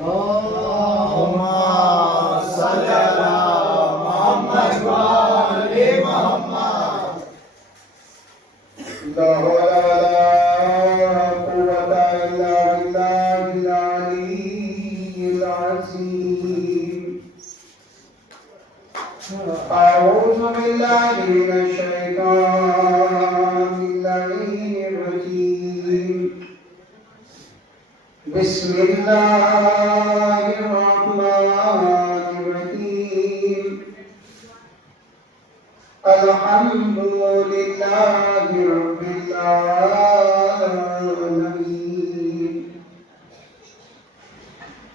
अल्लाहुम्मा सल्ली अला मुहम्मद व आले मुहम्मद। ला हौला वला कुव्वता इल्ला बिल्लाहिल अलिय्यिल अज़ीम। अऊज़ु बिल्लाहि मिनश शैतानिर रजीम। बिस्मिल्लाहिर्रहमानिर्रहीम। अल्हम्दुलिल्लाहि रब्बिल आलमीन।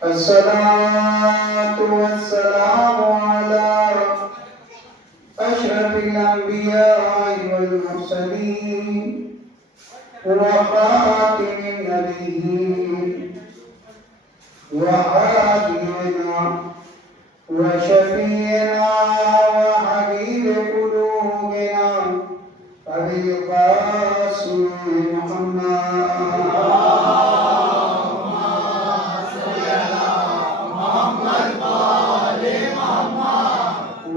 अस्सलातु वस्सलामु अला अशरफिल अंबिया'i वल मुरसलीन व खातिमिन नबिय्यीन व हादिना व शफीना व हबीब कुलूबिना अबिल कासिम मुहम्मद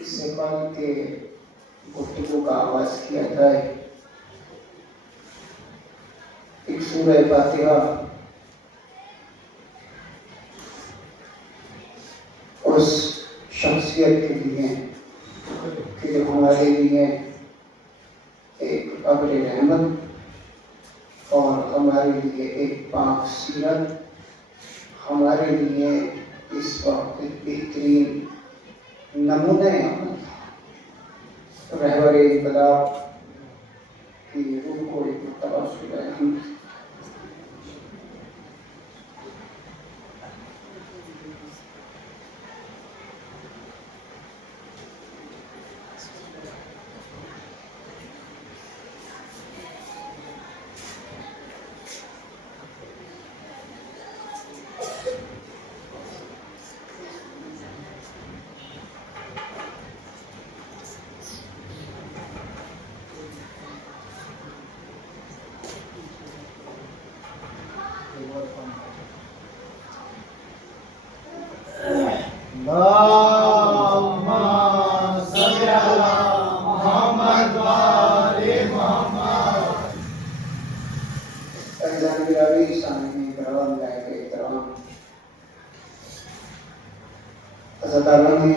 इससे पहले के गुफ्तगू का आगाज किया जाए। एक सूरह फातिहा उस शख्सियत के लिए कि जो हमारे लिए एक अब्र रहमत और हमारे लिए एक पाक सीरत, हमारे लिए इस वक्त एक बेहतरीन नमूने अमल था। रहबर इनकलाब की रूह को एक मरतबा सूरह हमद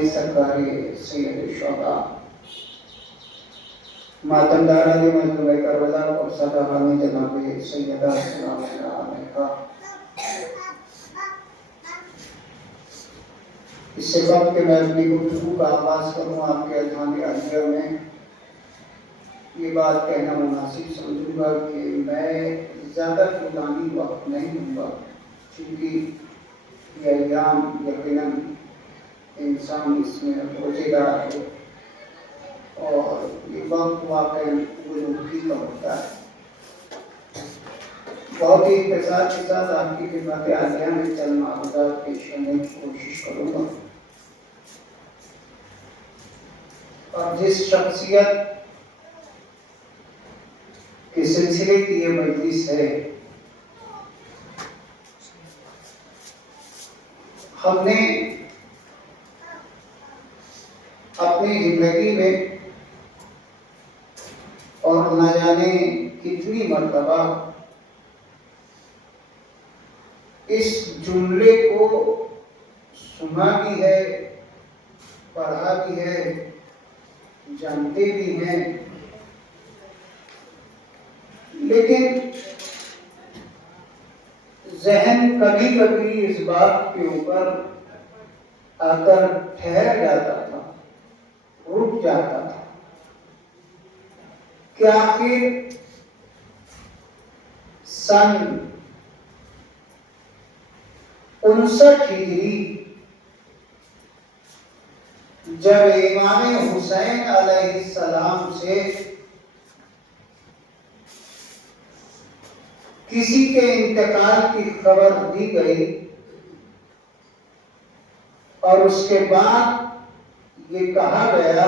सरकारी सैयद शोधा मातमदारा ने मजलूम करबला और सदाहानी जनाब सैयदा सलाम अलैहा। इससे कब के मैं अपनी गुफ्तगू का आगाज करूँ आपके अज़हान अज़हर में ये बात कहना मुनासिब समझूंगा कि मैं ज़्यादा तुलानी वक्त नहीं दूंगा, क्योंकि ये अय्याम यकीनन इंसान इसमें रोजेदार है और ये वक्त वाकई गुलूकी का होता है। बहुत ही इख्तिसार के साथ आपकी खिदमत आलिया में चंद मालूमात पेश करने की कोशिश करूँगा। और जिस शख्सियत के सिलसिले की ये मजलिस है, हमने अपनी जिंदगी में और न जाने कितनी मर्तबा इस जुमले को सुना भी है, पढ़ा भी है, जानते भी हैं लेकिन जहन कभी कभी इस बात के ऊपर आकर ठहर जाता था, रुक जाता था कि आखिर सन 59 हिजरी जब इमाम हुसैन अलैहिस्सलाम से किसी के इंतकाल की खबर दी गई और उसके बाद ये कहा गया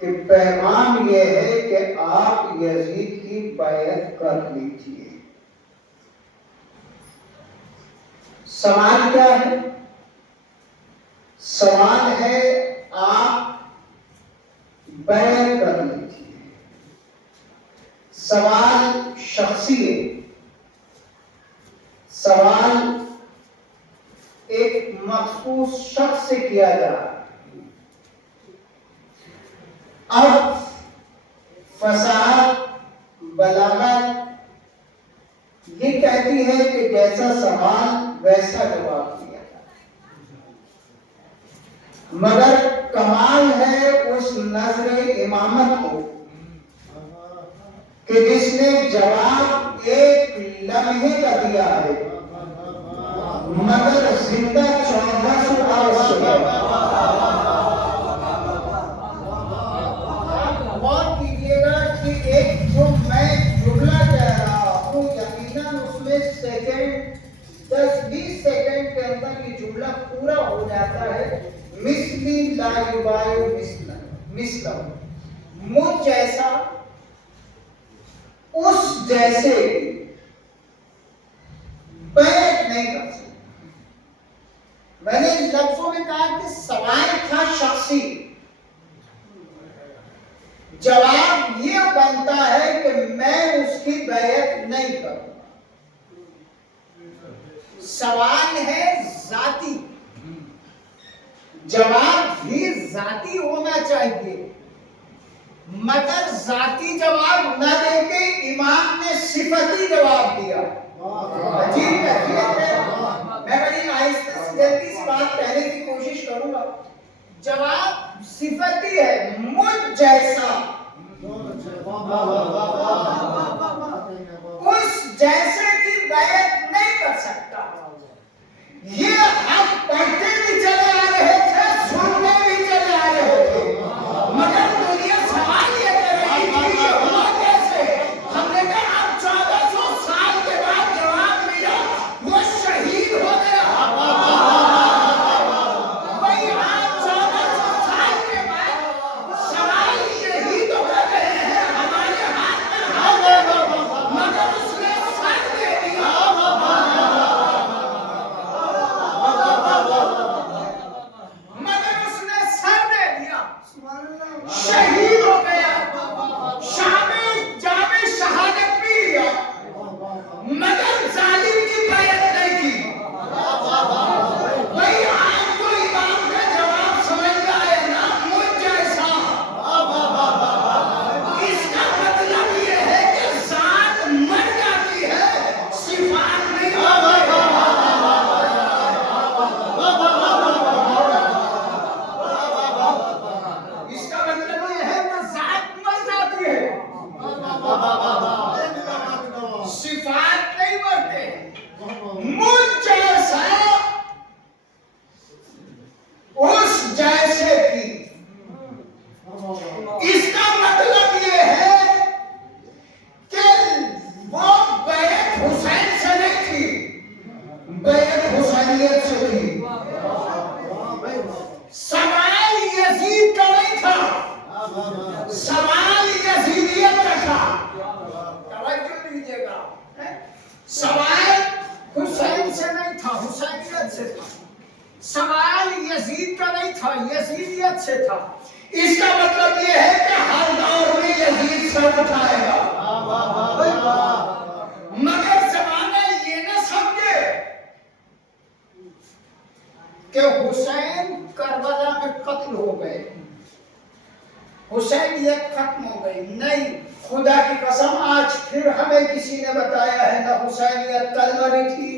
कि पैगाम यह है कि आप यजीद की बैअत कर लीजिए। सवाल क्या है? सवाल है आप बैअत कर लीजिए। सवाल शख्सी है, सवाल एक मखसूस शख्स से किया जा रहा है। अब फसाद बलागत ये कहती है कि जैसा सवाल वैसा जवाब दिया जाए, मगर कमाल है उस नजर इमामत को कि जिसने जवाब एक लम्हे का दिया है, मगर जिंदा 1400 वर्ष गौर कीजिएगा कि एक जो मैं जुमला कह रहा हूं, यकीनन उसमें सेकंड 10-20 सेकंड के अंदर ये जुमला पूरा हो जाता है। मिस्ली ला युबायु मिस्ला, मुझ जैसा उस जैसे बैठ नहीं कर सकता। मैंने इन लफ्जों में कहा कि सवाल था शख्सी, जवाब ये बनता है कि मैं उसकी बैअत नहीं करूंगा। सवाल है जाती, जवाब भी जाती होना चाहिए, मगर जाती जवाब न देके इमाम ने सिफती जवाब दिया। अजीब कैफियत है। मैं बड़ी आहिस्ते से जल्दी से बात कहने की कोशिश करूंगा। जवाब सिफती है, मुझ जैसा, उस जैसे की बैअत नहीं कर सकता। ये हम पढ़ते भी चले आ रहे थे, सुनते भी चले आ रहे थे, मगर दुनिया सवाल ये कर रही थी ये हुआ कैसे। हमने कहा अब 1400 साल के बाद जवाब मिला, वो शहीद हो गया। भाई आज 1400 साल के बाद सवाल यही तो कर रहे हैं, हमारे हाथ में हाथ है, मगर उसने सर दे दिया। शहीद हो गया, जामे शहादत भी लिया, मगर जालिम की बैअत नहीं की। भाई आज तो इमाम का जवाब समझ में आया ना, मुझ जैसा। इसका मतलब ये है कि जात मर जाती है, सिफात नहीं होती। इसका मतलब ये है कि जात मर जाती है, सिफात नहीं मरते। मुझ जैसा, उस जैसे की, इसका मतलब ये है कि वो बैअत हुसैन से नहीं थी, बैअत हुसैनियत से थी। सवाल यजीद का नहीं था, सवाल यजीदियत का था। तवज्जो दीजिएगा, सवाल हुसैन से नहीं था, हुसैनियत से था। सवाल यजीद का नहीं था, यजीदियत से था। इसका मतलब यह है कि हर दौर में यजीद सर उठाएगा, मगर जमाना ये न समझे कि हुसैन करबला में कत्ल हो गए, हुसैनियत खत्म हो गई। नहीं, खुदा की कसम आज फिर हमें किसी ने बताया है ना हुसैनियत कल मरी थी,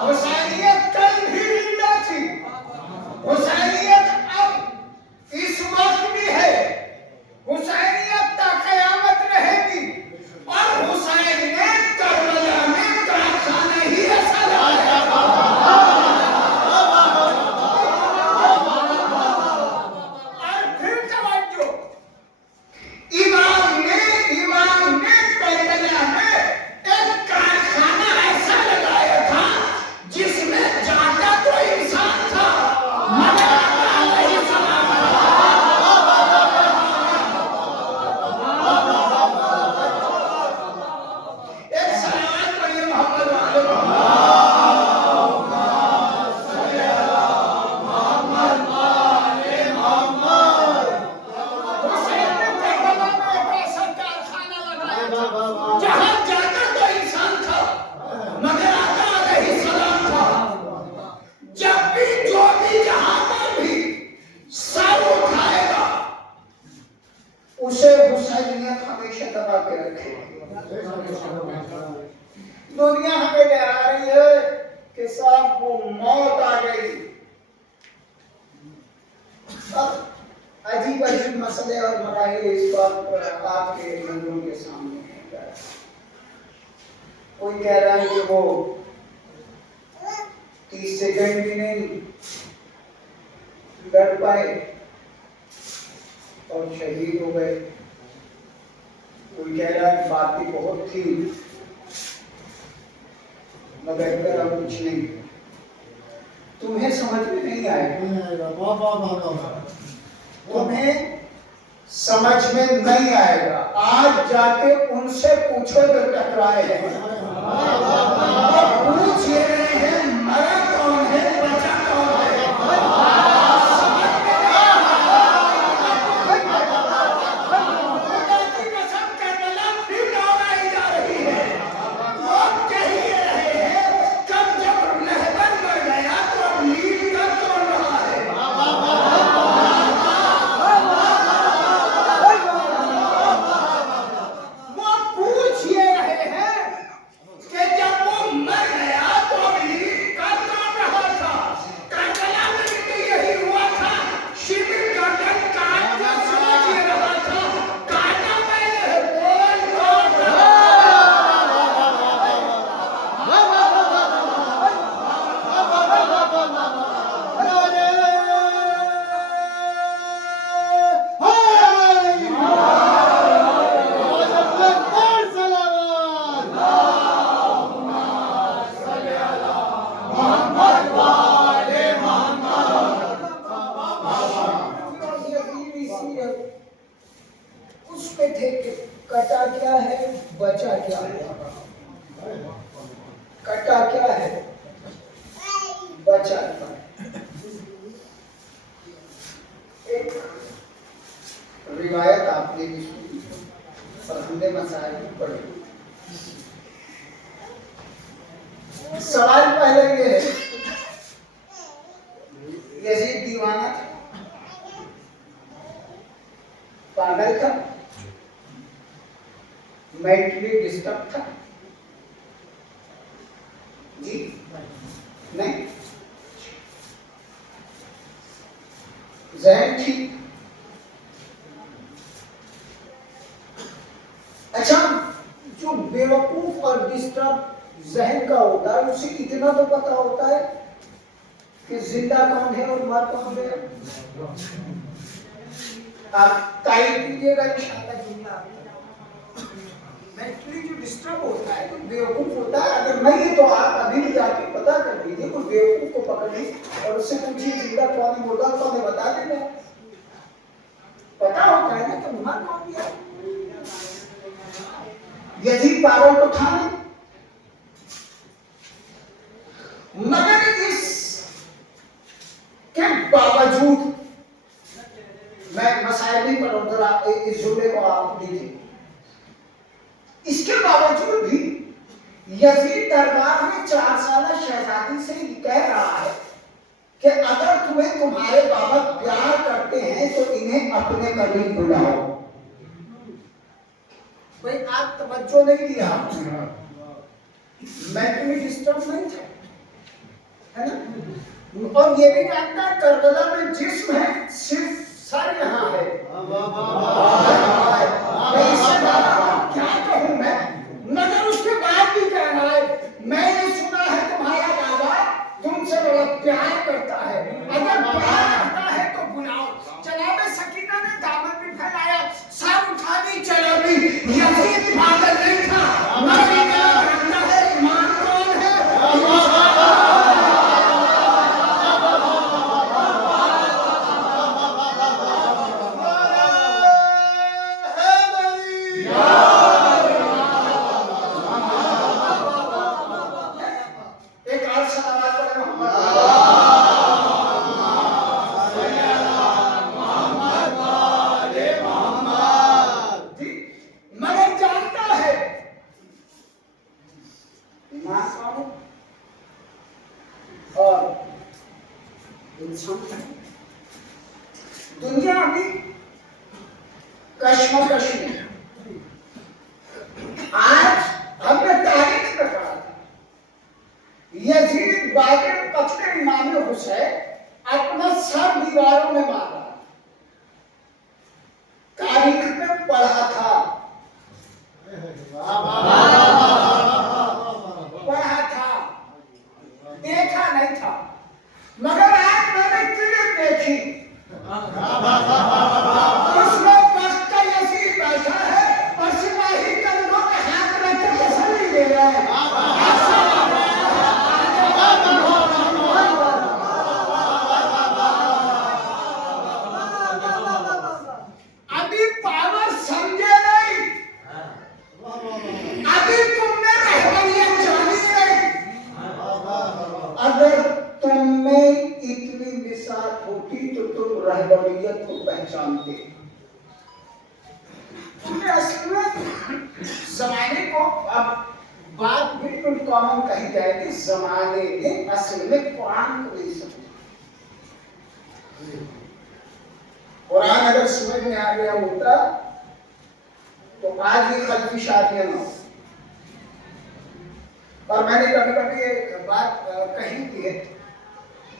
हुसैनियत कल भी जिंदा थी, हुसैनियत अब इस वक्त भी है, हुसैनियत तक क़यामत रहेगी। और हुसैन ने करबला में कारखाना ही ऐसा लगाया था। और फिर तवज्जो, इमाम ने करबला में एक कारखाना ऐसा लगाया था जिसमें जाता तो इंसान था मगर आका अलैहिस्सलाम एक सलावत पढ़िए मोहम्मद वाले हुसैन ने करबला में एक ऐसा कारखाना लगाया था जहां जाता तो इंसान था मगर आका अलैहिस्सलाम था। जब भी जो भी जहां पर भी सर उठाएगा उसे हुसैनियत हमेशा दबा के रखेगी। दुनिया हमें डरा रही है कि साहब वो मौत आ गई। अब अजीब अजीब मसले और मराहिल इस बात पर आपके नजरों के सामने है। कोई कह रहा है कि वो 30 सेकंड भी नहीं लड़ पाए और शहीद हो गए। कोई कह रहा है बातें बहुत थी मगर करा कुछ नहीं। तुम्हें समझ में नहीं आएगा, तुम्हें समझ में नहीं आएगा। आज जाके उनसे पूछो जो टकराए हैं, पूछ ये रहे हैं मरा कौन है बचा कौन है। समझ में नहीं खुदा की कसम करबला फिर दोहराई जा रही है। लोग कह ही रहे हैं कब जब रहबर मर गया तो अब लीड कर कौन रहा है। वो पूछ ये रहे हैं कि जब वो मर गया तो अब लीड कर कौन रहा था। करबला में भी तो यही हुआ था। शिविर गर्दन काटना समझ ये रहा था, काटा मैंने है, बोल कौन रहा। उस पे थे कि कटा क्या है बचा क्या है। कटा क्या है बचा क्या है। एक रिवायत आपने भी सुनी और हमने मसाइल भी पढ़े। सवाल पहले ये है, यजीद दीवाना था, पागल था, मेंटली डिस्टर्ब था जी? नहीं, जहन थी। अच्छा, जो बेवकूफ और डिस्टर्ब जहन का होता है उसे इतना तो पता होता है कि जिंदा कौन है और मर कौन है। आप टाइप कीजिएगा इंशाल्लाह जुमला। मेंटली जो डिस्टर्ब होता है तो बेवकूफ होता है। अगर नहीं तो आप अभी भी जाके पता कर दीजिए, कोई बेवकूफ को पकड़िए और उससे पूछिए जिंदा कौन है मुर्दा कौन है, बता देगा। पता होता है ना कि मर कौन दिया। यजीद पागल तो था नहीं, मगर इस के बावजूद मैं मसाइल नहीं पढ़ रहा, जरा इस जुमले को आप लीजिए। इसके बावजूद भी यजीद दरबार में 4 साल शहजादी से कह रहा है कि अगर तुम्हें तुम्हारे बाबा करते हैं तो इन्हें अपने करीब बुलाओ। भाई आप तवज्जो नहीं दिया, मैं तुम्हें डिस्टर्ब नहीं था, है ना? और ये भी जानता है करबला में जिस्म है, सिर्फ सर यहाँ है। क्या कहूँ मैं, मगर उसके बाद भी कह रहा है मैंने सुना है तुम्हारा बाबा तुमसे बड़ा प्यार करता है, अगर प्यार करता है तो बुलाओ। जनाब सकीना ने दामन भी फैलाया, सर उठा दी, चला भी। यजीद पागल नहीं था, मगर जानता है ईमान कौन है। दुनिया अभी कश्मकश में, आज हमने तारीख में पढ़ा था यजीद बागिर कत्ल इमाम हुसैन अपना सर दीवारों में मारा, तारीख में पढ़ा था, पढ़ा था, देखा नहीं था, मगर आज मैंने क्लिप देखी, उसमें बख्तर यजीद बैठा है और सिपाही कंधों पे हाथ रख के तसल्ली दे रहा है। अभी पावर समझे नहीं, अभी तुमने रहबरियत जानी नहीं। अगर तुम में इतनी मिसाल होती तो तुम रहबरियत को पहचानते। असल में जमाने को, अब बात बिल्कुल कॉमन कही जाएगी, जमाने ने असल में कुरान को नहीं समझा। कुरान अगर समझ में आ गया होता तो आज ये खल्फी शादियां न हो। और मैंने कभी कभी एक बात कही थी,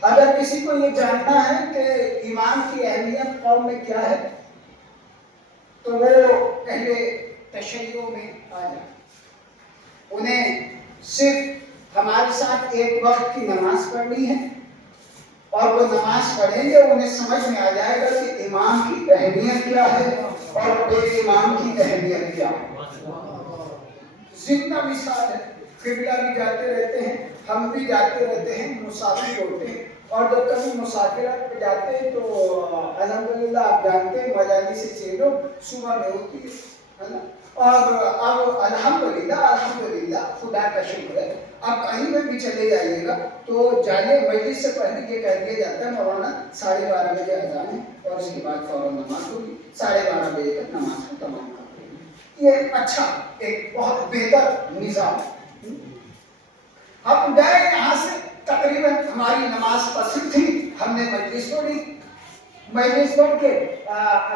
अगर किसी को ये जानना है कि ईमान की अहमियत कौम में क्या है तो वो पहले तशय्युओ में आ जाए। उन्हें सिर्फ हमारे साथ एक वक्त की नमाज पढ़नी है और वो नमाज पढ़ेंगे, उन्हें समझ में आ जाएगा कि इमाम की अहमियत क्या है और बेईमान की अहमियत क्या है। जितना मिसाल है, किबला भी जाते रहते हैं, हम भी जाते रहते हैं, मुसाफिर होते हैं, और जब कभी मुसाफिरत पे जाते हैं तो अल्हम्दुलिल्लाह आप जानते हैं मजाली से चेलो सुबह में होती है ना। और अब अल्हम्दुलिल्लाह खुदा का शुक्र है, अब कहीं में भी चले जाइएगा तो जाने मजलिस से पहले ये कह दिया जाता है मौलाना 12:30 बजे अज़ान है और उसके बाद फौरन नमाज होगी, 12:30 बजे तक नमाज को तमाम कर देंगे। ये अच्छा, एक बहुत बेहतर निज़ाम है। हम गए यहाँ से, तकरीबन हमारी नमाज पसंद थी, हमने मजलिस पढ़ी, मजलिस पढ़ के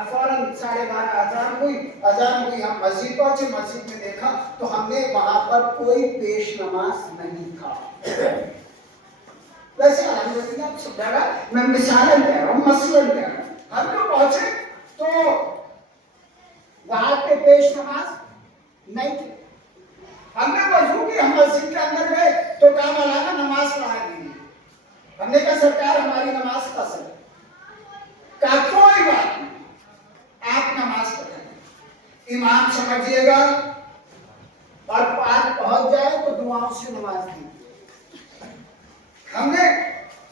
फौरन 12:30 अजान हुई, हम मस्जिद पहुंचे, मस्जिद में देखा तो हमने वहां पर कोई पेश नमाज नहीं था। वैसे अल्हम्दुलिल्लाह सब जगह, मैं मिसालन कह रहा हूँ, मसलन कह रहा हूँ, हम लोग पहुंचे तो वहां पे पेश नमाज नहीं थी। हमने वजू की, हम मस्जिद के अंदर गए तो कहा मौलाना नमाज पढ़ा दीजिए। हमने कहा सरकार हमारी नमाज पसंद है। कहा कोई बात नहीं, आप नमाज पढ़ें, इमाम समझिएगा और पास पहुंच जाए तो दुआओं से नमाज कीजिए। हमने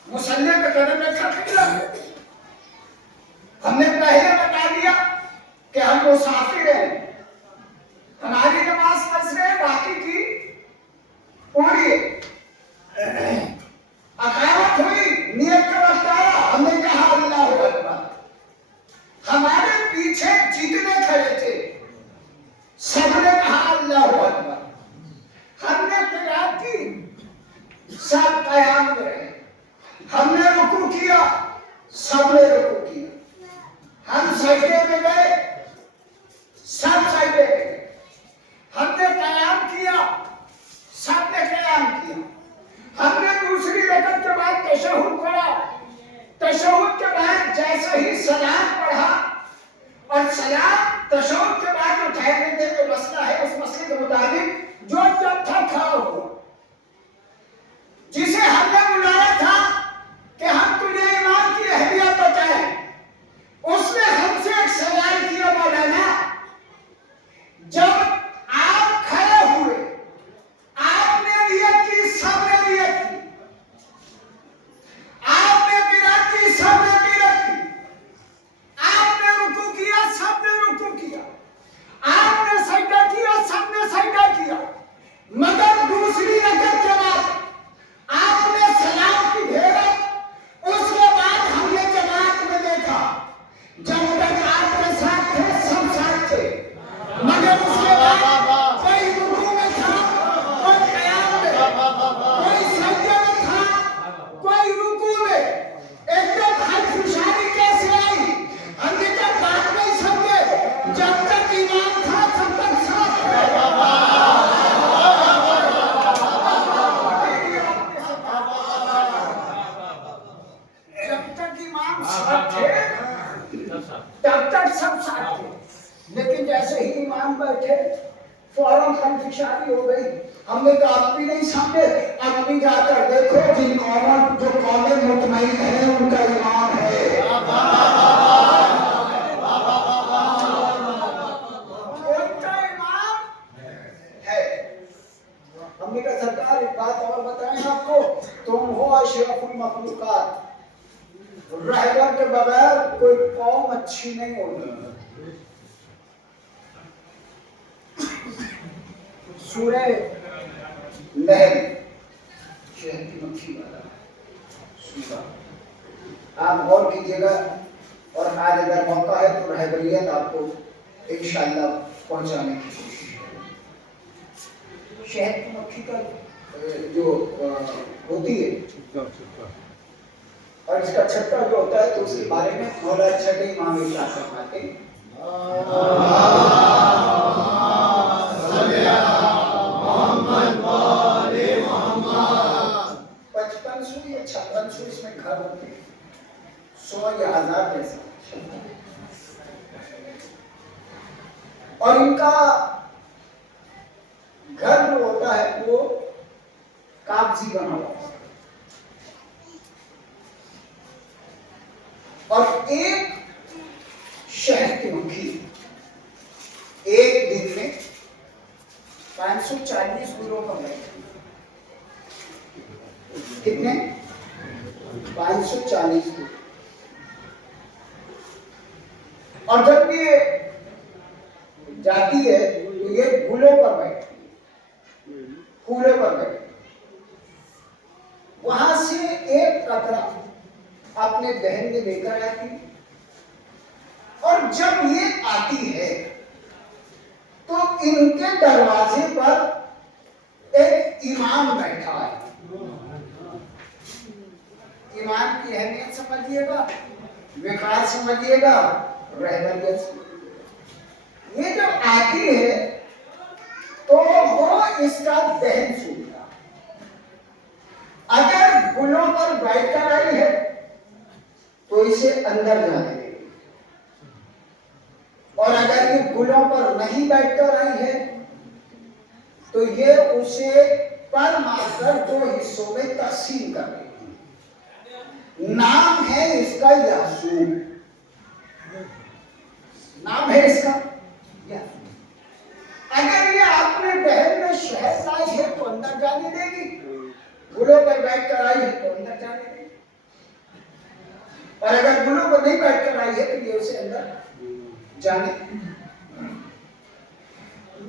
मुसल्ले पे कदम रखा, हमने पहले बता दिया कि हम मुसाफिर हैं, हमारी नमाज फर्ज है, बाकी की पूरी अकामत हुई, नियत का वक्त आया, हमने कहा अल्लाह अकबर। हमारे पीछे जितने खड़े थे सबने कहा अल्लाह अकबर। हमने क़िरात की, सब क़याम में रहे, हमने रुकू किया, सबने रुकू किया। सजदे में गए, सब सजदे में गए। हमने कयाम किया, सबने कयाम किया। हमने दूसरी रकअत के बाद तशहुद पढ़ा, तशहुद के बाद जैसे ही सलाम पढ़ा और सलाम तशहुद के बाद जो ठहरने थे तो मसला है, उस मसले के मुताबिक जो जब था खड़ा हुआ, जिसे हमने बुलाया था कि हम तुझे ईमान की अहमियत बताएं, उसने हमसे एक सवाल किया, मौलाना जब आप खड़े हुए, आपने नियत की, सबने नियत की, आपने बिरात की, सबने बिरात की, आपने रुकू किया, सबने रुकू किया, आपने सजदा किया, सबने सजदा किया, मगर दूसरी रकअत के बाद आपने सलाम की भेड़ा, उसके बाद हमने जमात में देखा, जब तक आपके साथ थे सब साथ थे, मगर उसके बाद कोई रुकू में था, कोई क़याम में, कोई सजदे में था, कोई रुकू में। एकदम हलफुशारी कैसे आई? हमने तो बात नहीं समझे, जब तक ईमान था तब तक साथ थे। तब तक सब साथ थे, लेकिन जैसे ही इमाम बैठे फौरन हलफुशारी हो गई। हमने कहा आप भी नहीं समझे, अब भी जाकर देखो जिन कौमों जो कौमें मुतमईन है उनका इमाम है, उनका इमाम है। हमने कहा सरकार एक बात और बताएं आपको, तुम हो अशरफुल मखलूकात, रहबर के बगैर कोई कौम अच्छी नहीं होती। सूरह नहल शहद की मक्खी वाला सूरा, आप गौर कीजिएगा, और आज अगर मौका है तो रहबरियत आपको इंशाअल्लाह पहुंचाने की कोशिश करें। शहद की मक्खी का जो होती है और इसका छत्ता जो होता है, तो उसके बारे में मौला छठे इमाम इरशाद फरमाते हैं, 5500 या 5600 इसमें घर होते हैं, 100 या 1000 जैसा, और इनका घर जो होता है वो कागजी बना हुआ है, और एक शहद की मक्खी एक दिन में 540 गुलों का बैठती है। कितने? 540 गुल। और जब ये जाती है तो ये गुलों पर बैठती है, फूलों पर बैठती है। वहां से एक कतरा अपने बहन में लेकर आती, और जब ये आती है तो इनके दरवाजे पर एक इमाम बैठा है। इमाम की अहमियत समझिएगा, विकास समझिएगा, रहबरियत समझिएगा। ये जब आती है तो वो इसका दहन सुनता, अगर गुलों पर बैठकर आई है तो इसे अंदर जाने देगी, और अगर ये गुलों पर नहीं बैठकर आई है तो ये उसे पर मारकर 2 हिस्सों में तकसीम कर देगी। नाम है इसका यासून, नाम है इसका यासून। अगर ये अपने बहन में शहद लाई है तो अंदर जाने देगी, गुलों पर बैठकर आई है तो अंदर जाने देगी, और अगर गुलों पर नहीं बैठकर आई है तो ये उसे अंदर जाने।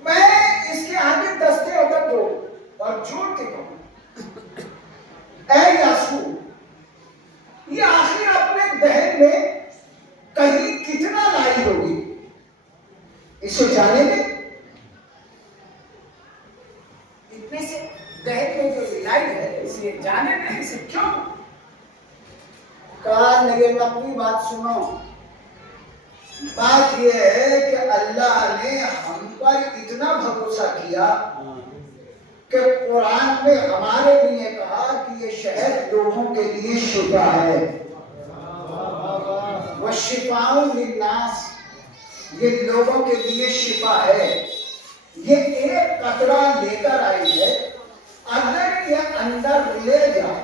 मैं इसके आगे दस्ते अगर दो और जोड़ के कहूं, ऐ यासून, ये आखिर अपने दहन में कहीं कितना लाई होगी, इसे जाने में। इतने से दहन में जो लाई है इसे जाने में, इसे क्यों? कान लगे, अपनी बात सुनो, बात यह है कि अल्लाह ने हम पर इतना भरोसा किया कि कुरान में हमारे लिए कहा कि ये शहद लोगों के लिए शिफा है, वह शिफाउन लिन्नास, ये लोगों के लिए शिफा है। ये एक कतरा लेकर आई है, अगर ये अंदर ले जाए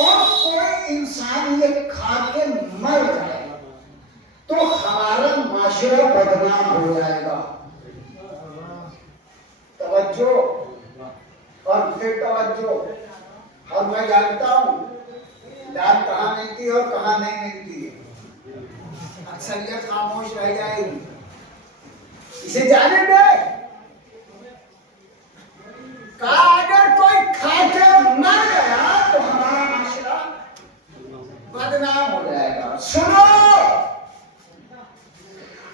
और कोई इंसान ये खा के मर जाए तो हमारा माशरा बदनाम हो जाएगा। तवज्जो और फिर तवज्जो। और मैं जानता हूं दाद कहाँ मिलती है और कहाँ नहीं मिलती है, अक्सरियत खामोश रह जाएगी, इसे जाने दे। अगर कोई खा के मर गया तो हमारा माशरा बदनाम हो जाएगा। सुनो,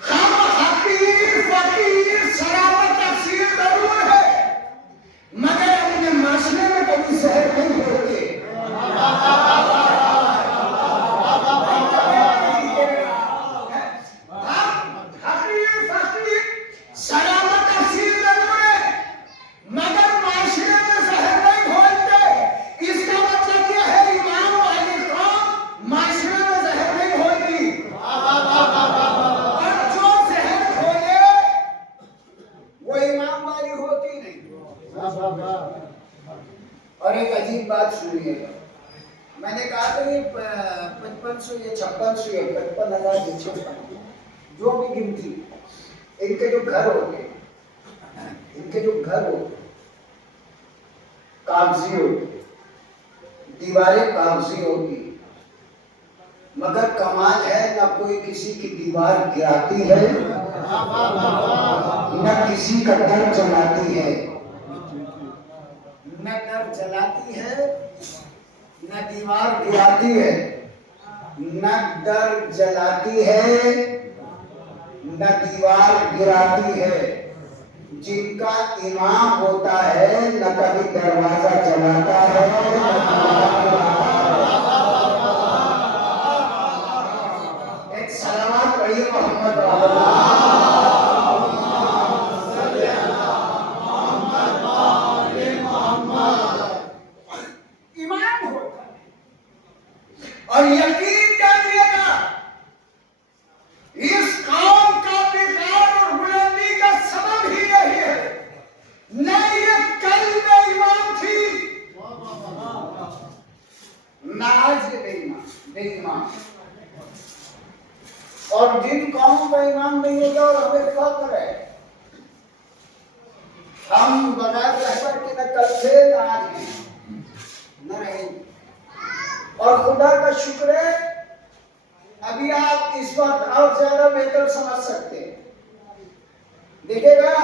हम हकीर फकीर शराबत तफसीर जरूर है, मगर अपने माशरे में कभी जहर नहीं होते। और एक अजीब बात सुनिएगा, मैंने कहा था ये 5500 या 5600 या 55,000 जो भी गिनती, इनके जो घर होते, कागजी होते, दीवारें कागजी होती, मगर कमाल है ना कोई किसी की दीवार गिराती है न किसी का दर जलाती है, न दर जलाती है न दीवार गिराती है, न दर जलाती है न दीवार गिराती है। जिनका इमाम होता है न कभी दरवाजा जलाता है एक सलावत पढ़िए मोहम्मद और यकीन जानिएगा इस कौम का बिगाड़ और बुलंदी का सबब ही यही है। न ये कल में ईमान थी न आज ये बेईमान। और जिन कौमों का ईमान नहीं होगा और हमें फख्र है, हम बगैर रहबर के न कल थे न आज हैं न रहेंगे। और खुदा का शुक्र है अभी आप इस वक्त और ज्यादा बेहतर समझ सकते हैं। देखिएगा,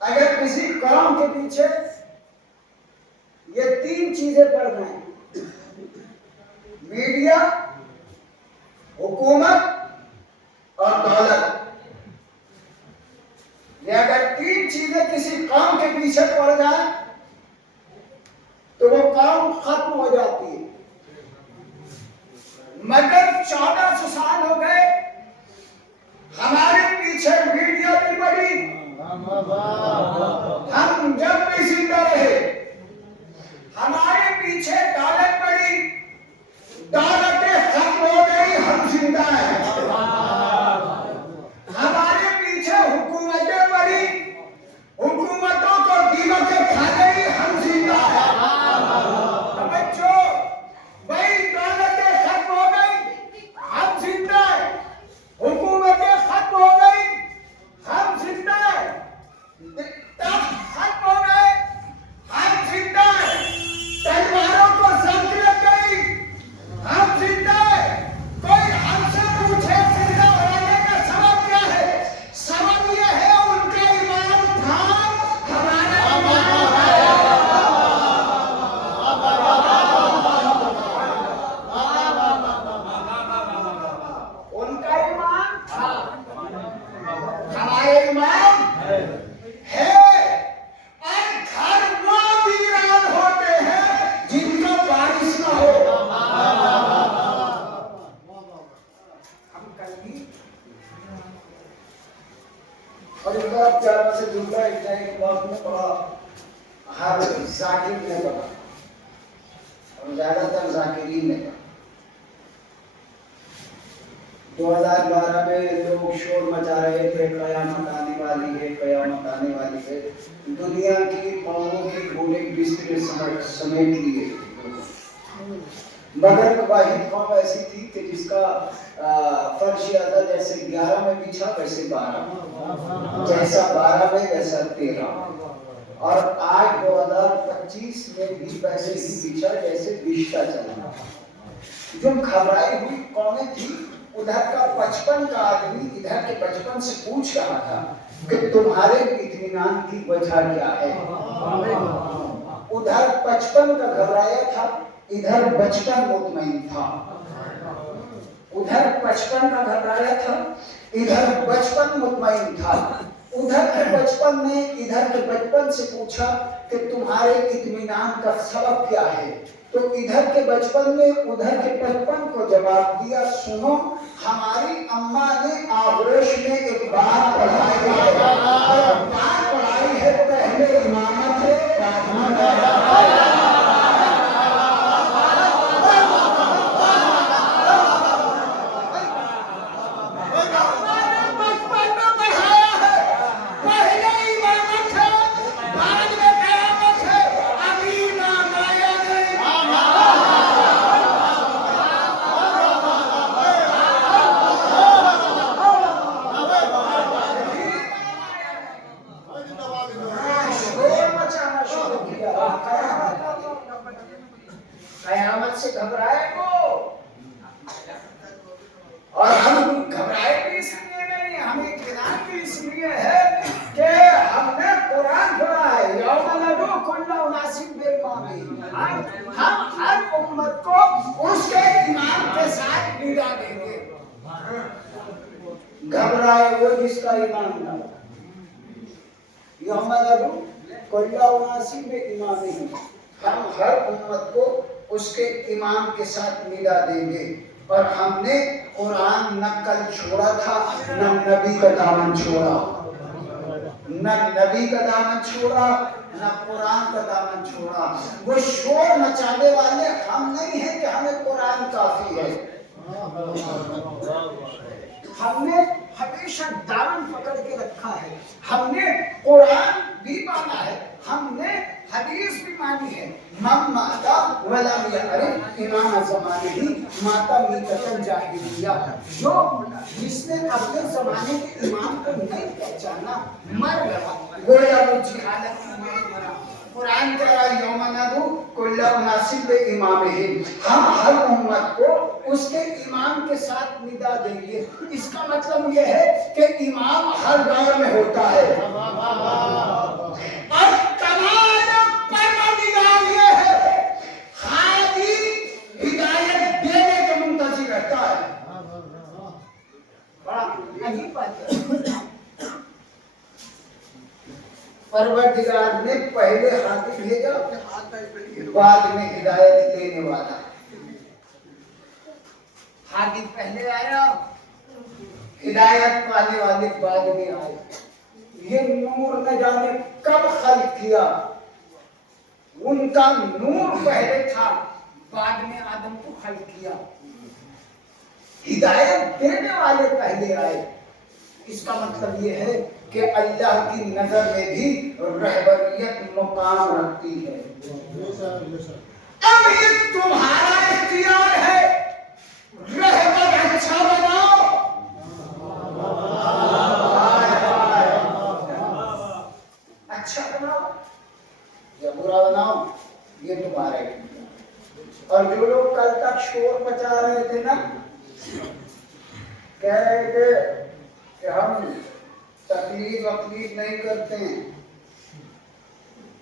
अगर किसी कौम के पीछे ये 3 चीजें पड़ जाएं, मीडिया, हुकूमत और दौलत, ये अगर 3 चीजें किसी कौम के पीछे पड़ जाए तो वो कौम खत्म हो जाती है। मगर 1400 साल हो गए, हमारे पीछे मीडिया भी बढ़ी, हम जब भी जिंदा रहे, हमारे पीछे दौलत बढ़ी, दौलतें खत्म हो गई, हम जिंदा हैं। और इस बार ज्यादा से जुड़ा एक वक्त में बड़ा हर जाकिर ने पढ़ा और ज्यादातर जाकिरीन ने पढ़ा। 2012 में लोग शोर मचा रहे थे, कयामत आने वाली है, कयामत आने वाली है। दुनिया की कौमों की पूरे बिस्तरे समेट लिए, मगर वाहिद कौम ऐसी थी कि जिसका फर्श अदा जैसे 11 में बिछा वैसे 12, जैसा 12 में वैसा 13, और आज 2025 में भी वैसे ही बिछा जैसे बिछता चला। जो घबराई हुई कौमें थी, उधर का 55 का आदमी इधर के 55 से पूछ रहा था कि तुम्हारे इत्मीनान की वजह क्या है। उधर 55 का घबराया था, इधर 55 मुतमईन था। उधर 55 का घबराया था, इधर 55 मुतमईन था। उधर के 55 ने इधर के 55 से पूछा कि तुम्हारे इत्मीनान का सबब क्या है। तो इधर के 55 ने उधर के 55 को जवाब दिया, सुनो, हमारी अम्मा ने आगोश में एक बात पढ़ाई है, बात पढ़ाई है, पहले इमामत है, कयामत से घबराए को। और हम घबराए भी इसलिए नहीं, हमें इत्मीनान भी इसलिए है कि हमने कुरान पढ़ा है, यौम नदू कुल्लु उनासिन बिइमामी। हम हर उम्मत को उसके इमाम के साथ निदा देंगे। घबराए वो जिसका ईमान ना हो। यौम नदू कुल्लु उनासिन बिइमामी, हम हर उम्मत को उसके इमाम के साथ निदा देंगे। और हमने कुरान न कल छोड़ा था, न नबी का दामन छोड़ा, न नबी का दामन छोड़ा, न कुरान का दामन छोड़ा। वो शोर मचाने वाले हम नहीं हैं कि हमें कुरान काफी है। हमने हमेशा दामन पकड़ के रखा है, हमने कुरान भी माना है, हमने हदीस भी मानी है। मम माता वलम यअरिफ इमाम ज़माने ही माता मीततन जाहिलिया, जो जिसने अपने ज़माने के इमाम को नहीं पहचाना मर गया, गोया वो जिहालत में मरा। कुरान कह रहा है यौम नदू कुल्लु उनासिन बिइमामिही, हम हर उम्मत को उसके इमाम के साथ निदा देंगे। इसका मतलब यह है कि इमाम हर दौर में होता है। और तमाम परवरदिगार ये है, हादी हिदायत देने का मुंतज़िर रहता है। बड़ा अजीब बात है। परवरदिगार ने पहले हादी भेजा, बाद में हिदायत देने वाला। हादी पहले आया, हिदायत पाने वाले बाद में आए। ये नूर न जाने कब खल्क किया, उनका नूर पहले था, बाद में आदम को खल्क किया। हिदायत देने वाले पहले आए। इसका मतलब ये है कि अल्लाह की नजर में भी रहबरियत मुकाम रखती है। अब ये तुम्हारा इख्तियार है, रहबर अच्छा बनाओ, अच्छा बनाओ या बुरा बनाओ, ये तुम्हारा इख्तियार। और जो लोग कल तक शोर मचा रहे थे ना, कह रहे थे कि हम तकलीफ वकलीफ नहीं करते हैं,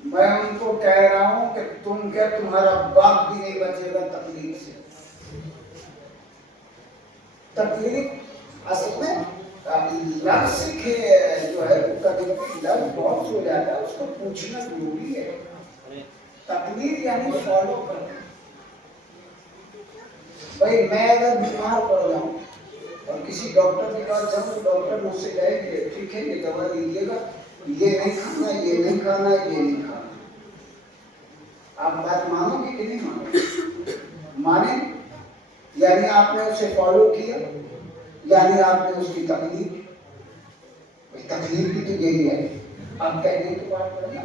मैं उनको कह रहा हूं कि तुम क्या, तुम्हारा बाप भी नहीं बचेगा तकलीफ से। तकलीफ असल में लफ्ज़ के जो है कभी लफ्ज़ बहुत हो जाता है, उसको पूछना जरूरी है। तकलीफ यानी फॉलो करना। भाई मैं अगर बीमार पड़ जाऊं और किसी डॉक्टर के पास जाऊँ तो डॉक्टर मुझसे कहे कि ठीक है ये दवा लीजिएगा, ये नहीं खाना, ये नहीं खाना, ये नहीं खाना। आप बात मानोगे कि नहीं मानोगे? माने, यानी आपने उसे फॉलो किया, यानी आपने उसकी तकलीफ भी तो यही है। आप कहने की बात करना,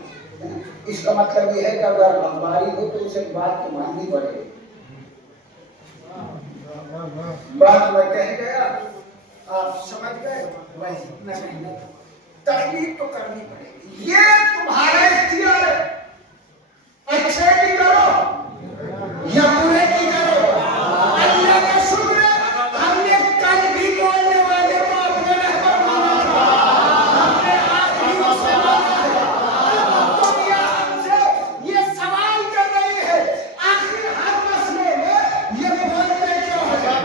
इसका मतलब ये है कि अगर अखबारी हो तो उसे बात तो माननी पड़ेगी। बात मैं कह गया, आप समझ गए, वही मैं तकलीफ तो करनी पड़ेगी। ये तुम्हारा इख्तियार है, अच्छे भी करो या बुरे भी करो। अल्लाह का शुक्र है, हमने कल भी बोलने वाले को अपने रहमत माना था, हमने आज भी उसे माना है। दुनिया हमसे ये सवाल कर रही है, आखिर हर मसले में ये बोलते क्यों है?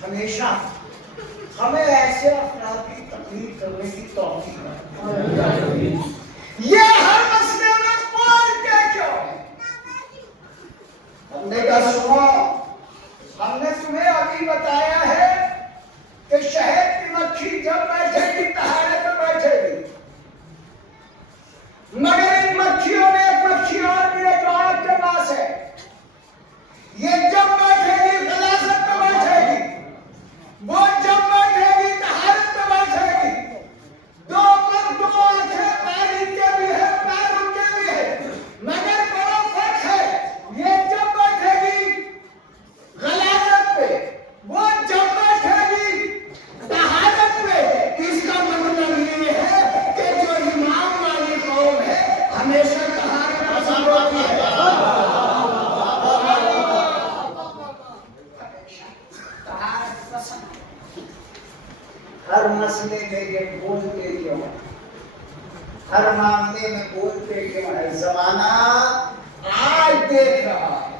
हमेशा हमें ऐसे अफराद की तकलीफ करने की तौफीक दे। ये हर मसले में बोलते क्यों है? हमने कहा सुनो, हमने तुम्हें अभी बताया है कि शहद की मक्खी जब बैठेगी तहारे पे बैठेगी, मगर इन मक्खियों में एक मक्खी और भी एक औरत के पास है, ये जब बैठेगी गलासत पे बैठेगी, वो जब बैठेगी तहारत पे बैठेगी। दो पर दो आंखें, पैर इनके भी है, पैर उनके भी है, मगर बड़ा फर्क है। ये जब बैठेगी गलासत पे, वो जब बैठेगी तहारत पे। इसका मतलब ये है कि जो इमाम वाली कौम है हमेशा तहारत पसंद होती है। हर मसले में ये बोलते क्यों है? हर मामले में बोलते क्यों है? जमाना आज देख रहा है,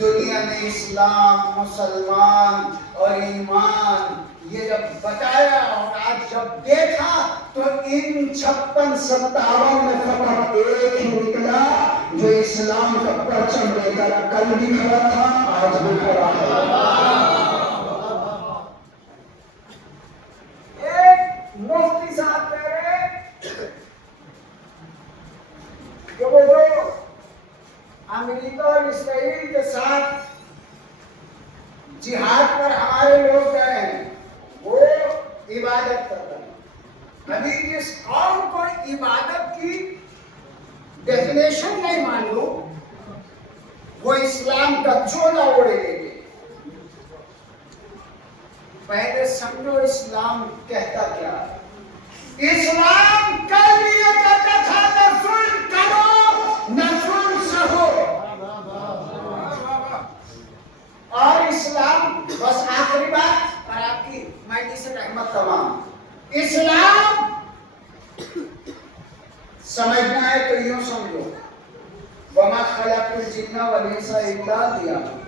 दुनिया में इस्लाम, मुसलमान और ईमान ये जब बताया और आज जब देखा तो इन 56-57 में फकत एक ही निकला जो इस्लाम का परचम लेकर कल भी खड़ा था, आज भी खड़ा है। मुफ्ती साहब कह रहे कि वो जो अमेरिका और इसराइल के साथ जिहाद पर हमारे लोग गए हैं, वो इबादत कर रहे हैं। अभी जिस कौम को इबादत की डेफिनेशन नहीं मालूम, वो इस्लाम का चोला ओढ़ेंगे। पहले समझो इस्लाम कहता क्या है। इस्लाम कल ये कहता था नफुल करो नफुल सहो, और इस्लाम बस आखिरी बात और आपकी माइटी से रहमत तमाम। इस्लाम समझना है तो यूं समझो, वमा खलक़ुल जिन्ना वल इंसा इल्ला लियअबुदून।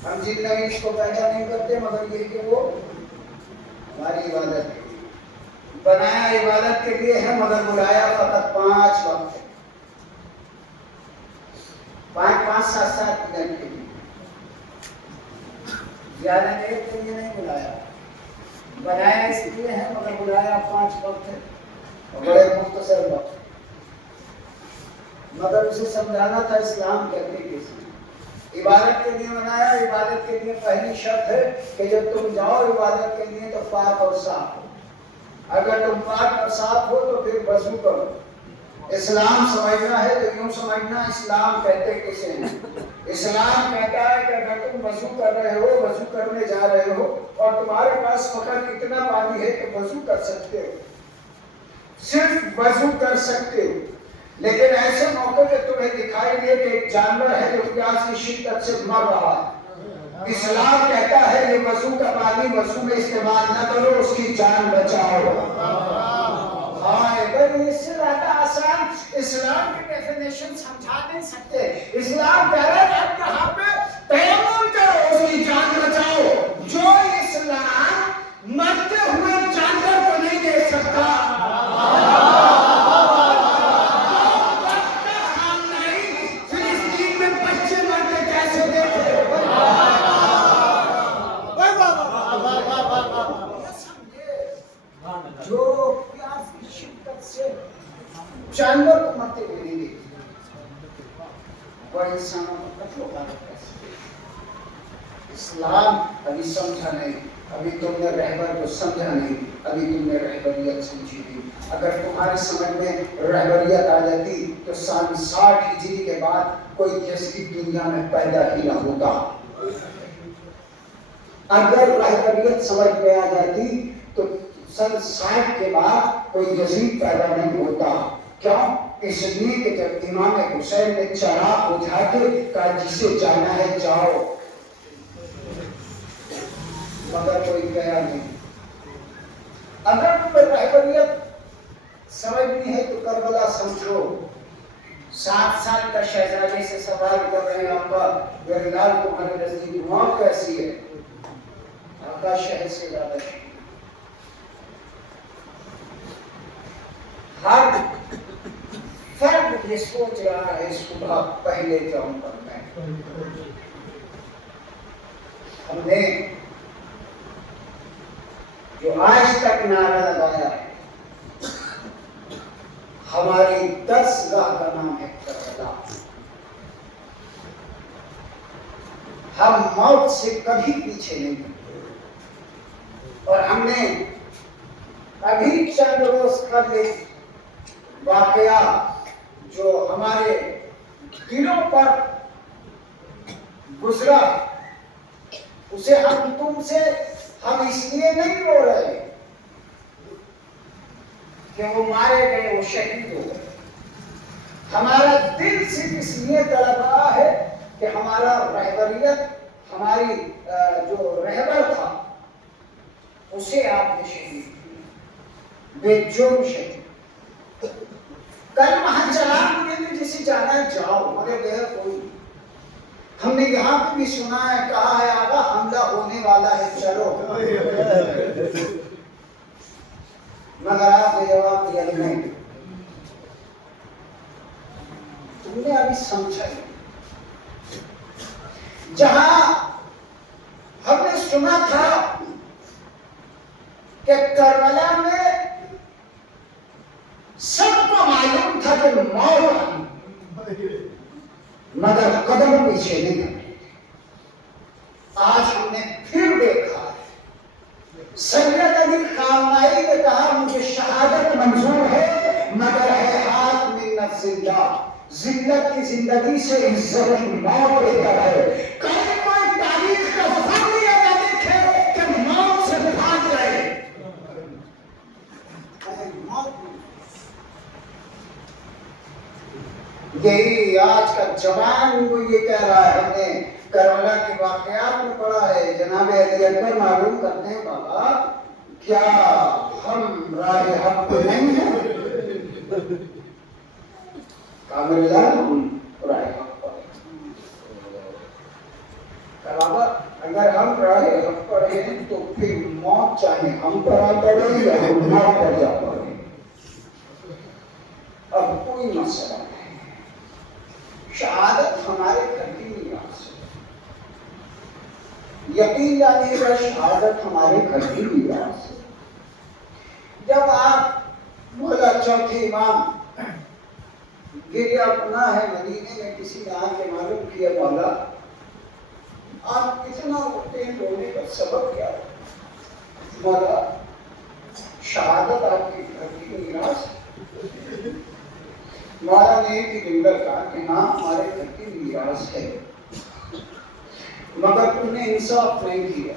हम जिंदगी इसको पैदा नहीं करते मगर ये कि वो हमारी इबादत के लिए बनाया, इबादत के लिए है, मगर बुलाया फकत 5 वक्त है, 5-5, 7-7 मिनट के लिए, ज्यादा देर के लिए नहीं बुलाया। बनाया इसलिए है मगर बुलाया 5 वक्त है और बड़े मुख्तसर वक्त। मगर उसे समझाना था इस्लाम कहते किसी, इबादत के लिए बनाया। इबादत के लिए पहली शर्त है कि जब तुम जाओ इबादत के लिए तो पाक और साफ हो। अगर तुम पाक और साफ हो तो फिर वजू करो। इस्लाम समझना है तो यूं समझना, इस्लाम कहते किसे हैं? इस्लाम कहता है कि अगर तुम वजू कर रहे हो, वजू करने जा रहे हो और तुम्हारे पास फकत इतना पानी है कि वजू कर सकते हो, सिर्फ वजू कर सकते हो, लेकिन ऐसे मौके पे तुम्हें दिखाई दे कि एक जानवर है जो प्यास की शिद्दत से मर रहा है, इस्लाम कहता है ये वजू का पानी वजू में इस्तेमाल न करो, उसकी जान बचाओ। हाँ, अगर इससे ज्यादा आसान इस्लाम की डेफिनेशन समझा नहीं सकते। इस्लाम कह रहा है आप यहाँ पे तयम्मुम करो, उसकी जान बचाओ। जो इस्लाम मरते हुए जानवर को नहीं देख सकता, फिलिस्तीन में बच्चे मरते कैसे देखे? जो प्यास की शिद्दत से जानवर को मरते हुए नहीं देखे, और इंसानों को कत्ल कैसे? इस्लाम अभी समझा नहीं, अभी तुमने रहबर को समझा नहीं, अभी तुमने रहबरियत समझी नहीं। अगर तुम्हारे समझ में रहबरियत आ जाती तो सन 60 हिजरी के बाद कोई यजीद दुनिया में पैदा ही ना होता। अगर रहबरियत समझ में आ जाती तो सन 60 के बाद कोई यजीद पैदा नहीं होता। क्यों? इसलिए कि जब इमाम हुसैन ने चराग बुझा के कहा जिसे जाना है जाओ, मगर कोई गया नहीं। अगर तुम्हें रहबरियत समझनी है तो करबला समझो। 7 साल का शहजादे से सवाल कर रहे हैं आका, लाल तुम्हारे नजदीक मौत कैसी है? आका शहर से ज्यादा हर फर्द ये सोच रहा है सुबह पहले जाऊं पर मैं। हमने जो आज तक नारा लगाया है, हमारी 10 गाह का नाम है करबला। हम मौत से कभी पीछे नहीं, और हमने अभी चंद रोज पहले वाकया जो हमारे दिलों पर गुजरा, उसे हम तुमसे हम इसलिए नहीं रो रहे कि वो मारे गए, वो शहीद हो गए। हमारा दिल सिर्फ इसलिए तड़प रहा है कि हमारा रहबरियत, हमारी जो रहबर था उसे आपने शहीद किया, बेजुर्म शहीद। कल वहां चला मुझे जिसे जाना है जाओ, मगर गया कोई। हमने यहाँ पे भी सुना है, कहा है आगा हमला होने वाला है चलो, मगर आपने जवाब दिया नहीं। तुमने अभी समझा ही। जहां हमने सुना था कि करबला में सबको मालूम था कि मौत आई, मगर कदम पीछे नहीं हटे। आज हमने फिर देखा है, सैयद अली खामनाई ने कहा मुझे शहादत मंजूर है, मगर है हाथ में नफ्सिल्ला, जिल्लत की जिंदगी से इज्जत की मौत बेहतर है। कहीं कोई तारीख का फर्क या देखे कि मौत से भाग गए। यही आज का जवान वो ये कह रहा है। हमने करबला के वाकयात में पढ़ा है, जनाब अली अकबर मालूम करते हैं बाबा क्या हम राह हक पे नहीं है? कामिला हम राह हक पर, बाबा अगर हम राह हक पर हैं तो फिर मौत चाहे हम पर आ पड़े या हम मौत पर जा पड़े, अब कोई मसला नहीं। शहादत हमारे घर की मीरास है, यकीन जानिएगा शहादत हमारे घर की मीरास है। जब आप मौला चौथे इमाम गिरिया अपना है मदीने में, किसी ने आके मालूम किया मौला आप इतना रोते हैं, रोने का सबब क्या है? तुम्हारा शहादत आपके घर की मीरास। हमारा ने कि जिंदल कहा कि हाँ हमारे घर की मीरास है, मगर तुमने इंसाफ नहीं किया।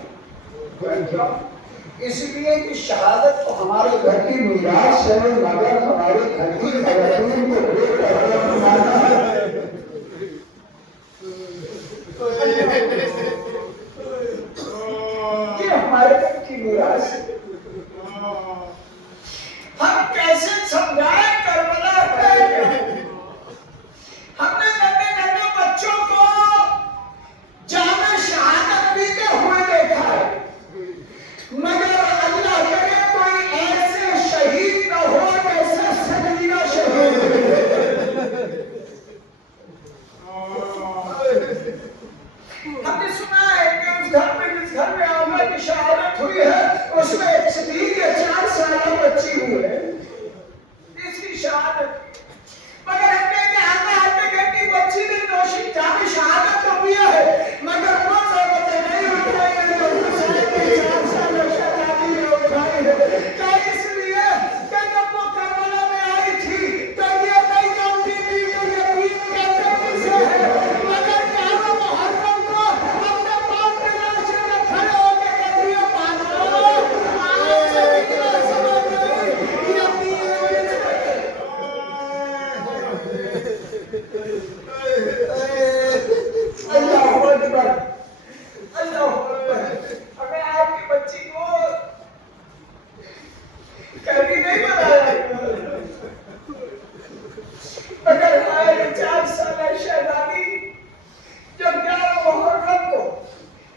इसलिए कि शहादत तो हमारे घर की मीरास है, मगर हमारे घर की खवातीन को बेकरार है। ये हमारे घर की मीरास है। हम कैसे समझाएं करबला है? हमने नन्हे नन्हे बच्चों को जामे शहादत पीते हुए देखा है, मगर अल्लाह करे कोई ऐसे शहीद न हो जैसे सलीना शहीद। हमने सुना है कि उस घर में, जिस घर में आमना की शहादत हुई है, उसमें एक 3 या 4 साल की बच्ची हुई है, इसकी शहादत। मगर हमने आमना घर की बच्ची ने नौशी जामे शहादत तो किया है, मगर वो ज़रूरतें नहीं उठाई है जो हुसैन की 4 साल शहादत ने उठाई है। क्या इसलिए कि जब वो करबला में आई थी तो ये नहीं जानती थी कि यतीम कहते किसे है, मगर क्या वो मुहर्रम को अपने पाँव के लाशे में खड़े होकर कह दिया मानो आपसे निकला समझ नहीं यतीम। अल्लाहू अकबर, अल्लाहू अकबर। हमें आपकी बच्ची को कभी नहीं बनाया, मगर हमारे 4 साल शहजादी जो 11 मुहर्रम को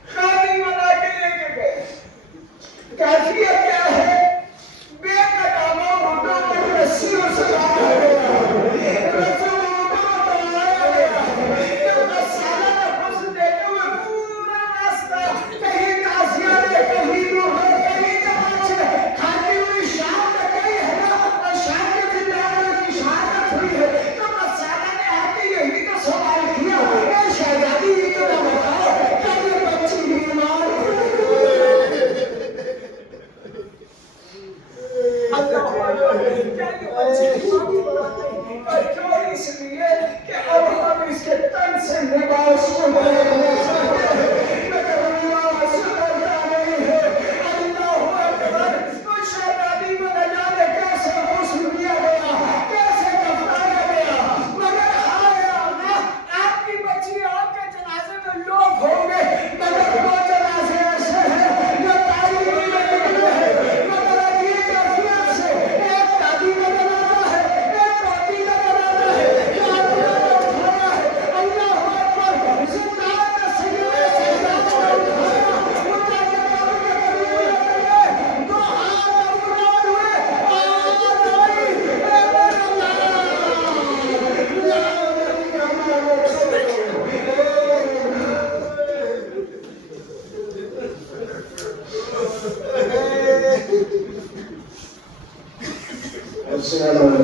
खाली बना के लेके गए, कैफियत क्या है? बेकदामा ऊँटों पर रस्सियों से बांधा गया, रस्सियों को दबाया गया, जब मसाला का घुस देते हुए पूरा रास्ता कहीं ताजिया में, कहीं रूह, कहीं तमाचे खाती हुई शाम तक गई है ना, और शाम के दिन की शहादत हुई है, तो मसाला ने आके यही तो सवाल किया, ए शहजादी ये तो ना बताओ क्या ये बच्ची बीमार है? अल्लाह क्या ये बच्ची बीमार है? और क्यों? इसलिए कि अब हम इसके तन से लिबास को बदलना चाहते हैं, मगर लिबास बदलता नहीं है। अल्लाहू अकबर। उस शहजादी को न जाने कैसे हुस्न दिया गया, कैसे दफनाया गया, मगर हाय अल्लाह, आपकी बच्ची आपके जनाजे में लोग होंगे, मगर वो जनाजे ऐसे हैं जो तारीखी में निकले हैं, मगर अजीब कैफियत से एक दादी का जनाजा है, एक पोती का जनाजा है, जो अल्लाह ने उठाया है। अल्लाहू अकबर। जिंदान में सजदे सजदा में उठाया, उनका जनाजा के करीब लेके गए, 2 हाथ मुराद हुए, आवाज आई, ए मेरे Assalamu